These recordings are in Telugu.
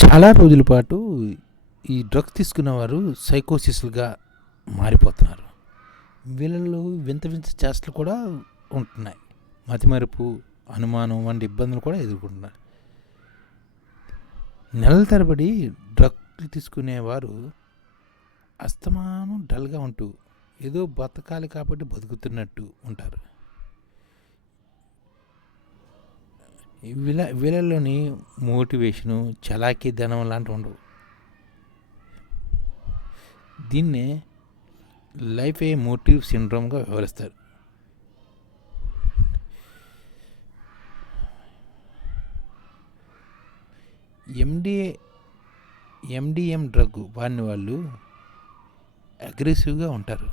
చాలా రోజుల పాటు ఈ డ్రగ్ తీసుకున్నవారు సైకోసిస్లుగా మారిపోతున్నారు. వీళ్ళలో వింత వింత చేష్టలు కూడా ఉంటున్నాయి. మతిమరుపు అనుమానం వంటి ఇబ్బందులు కూడా ఎదుర్కొంటున్నారు నెలల తరబడి డ్రగ్లు తీసుకునేవారు అస్తమానం డల్గా ఉంటూ ఏదో బతకాలి కాబట్టి బతుకుతున్నట్టు ఉంటారు. వీళ్ళ వీళ్ళలోని మోటివేషను చలాకీ ధనం లాంటివి ఉండవు. దీన్నే లైఫ్ ఏ మోటివ్ సిండ్రోమ్గా వివరిస్తారు ఎండిఏ ఎండిఎం డ్రగ్ వాడిన వాళ్ళు అగ్రెసివ్గా ఉంటారు.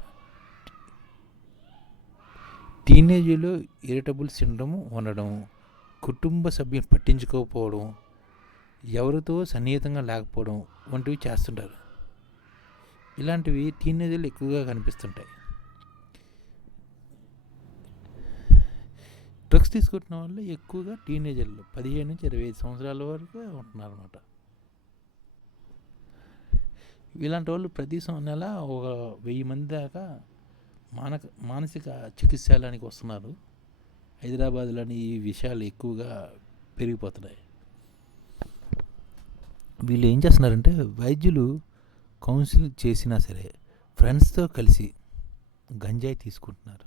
టీనేజ్లో ఇరిటబుల్ సిండ్రోమ్ ఉండడం కుటుంబ సభ్యులు పట్టించుకోకపోవడం ఎవరితో సన్నిహితంగా లేకపోవడం వంటివి చేస్తుంటారు. ఇలాంటివి టీనేజర్లు ఎక్కువగా కనిపిస్తుంటాయి. డ్రగ్స్ తీసుకుంటున్న వాళ్ళు ఎక్కువగా టీనేజర్లు. పదిహేను నుంచి ఇరవై ఐదు సంవత్సరాల వరకు ఉంటున్నారు అనమాట ఇలాంటి వాళ్ళు ప్రతి నెల ఒక వెయ్యి మంది దాకా మానక మానసిక చికిత్సాలయానికి వస్తున్నారు. హైదరాబాద్లోని ఈ విషయాలు ఎక్కువగా పెరిగిపోతున్నాయి. వీళ్ళు ఏం చేస్తున్నారంటే వైద్యులు కౌన్సిల్ చేసినా సరే ఫ్రెండ్స్తో కలిసి గంజాయి తీసుకుంటున్నారు.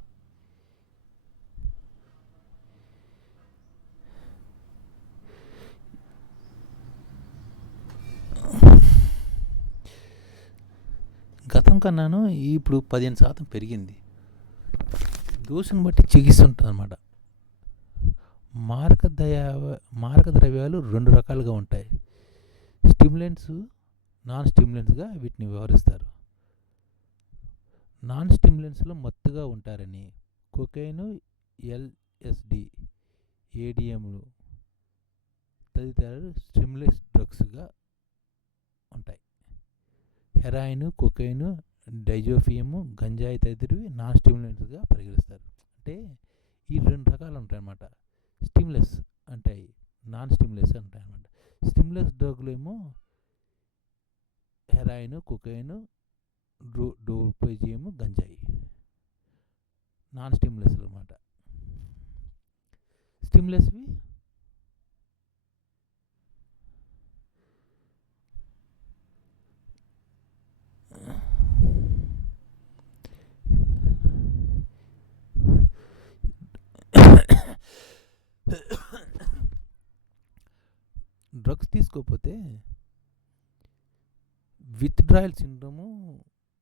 గతం కన్నాను ఇప్పుడు పదిహేను శాతం పెరిగింది. దోషను బట్టి చికిత్స ఉంటుంది అనమాట మారక దయ మారక ద్రవ్యాలు రెండు రకాలుగా ఉంటాయి. స్టిమ్యులెంట్స్ నాన్ స్టిమ్యులెంట్స్గా వీటిని వివరిస్తారు నాన్ స్టిమ్యులెంట్స్లో మత్తుగా ఉంటారని కొకైను ఎల్ఎస్డి ఏడిఎంలు తదితరాలు స్టిమ్యులెంట్స్ డ్రగ్స్గా ఉంటాయి. హెరాయిన్ కొకైను డైజోఫియము గంజాయి తదితరవి నాన్ స్టిమ్యులెంట్స్గా పరిగణిస్తారు. అంటే ఈ రెండు రకాలు ఉంటాయన్నమాట. స్టిమ్లెస్ అంటాయి నాన్ స్టిమ్లెస్ అంటాయి అన్నమాట. స్టిమ్లెస్ డ్రగ్లు ఏమో హెరాయిన్ కుకైన్ డో డోపేజియం గంజాయి. నాన్ స్టిమ్యులస్ అనమాట స్టిమ్యులస్వి డ్రగ్స్ తీసుకోకపోతే విత్డ్రాయల్ సిండ్రోము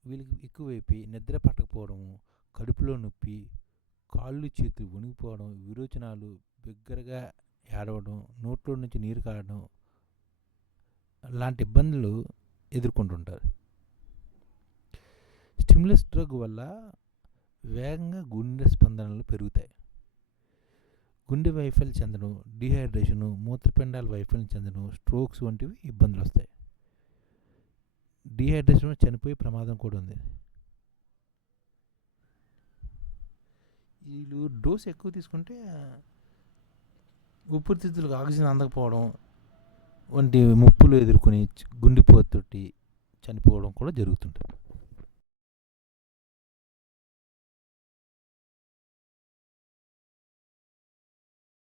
వీళ్ళకి ఎక్కువైపోయి నిద్ర పట్టకపోవడము కడుపులో నొప్పి కాళ్ళు చేతులు వణిగిపోవడం విరోచనాలు బిగ్గరగా ఏడవడం నోట్లో నుంచి నీరు కారడం లాంటి ఇబ్బందులు ఎదుర్కొంటుంటారు. స్టిమ్యులస్ డ్రగ్ వల్ల వేగంగా గుండె స్పందనలు పెరుగుతాయి. గుండె వైఫల్యం చెందడం డిహైడ్రేషను మూత్రపిండాల వైఫల్యం చెందడం స్ట్రోక్స్ వంటివి ఇబ్బందులు వస్తాయి. డిహైడ్రేషన్ చనిపోయే ప్రమాదం కూడా ఉంది. వీళ్ళు డోస్ ఎక్కువ తీసుకుంటే ఊపిరితిత్తులకు ఆక్సిజన్ అందకపోవడం వంటి ముప్పులు ఎదుర్కొని గుండెపోతోటి చనిపోవడం కూడా జరుగుతుంటుంది.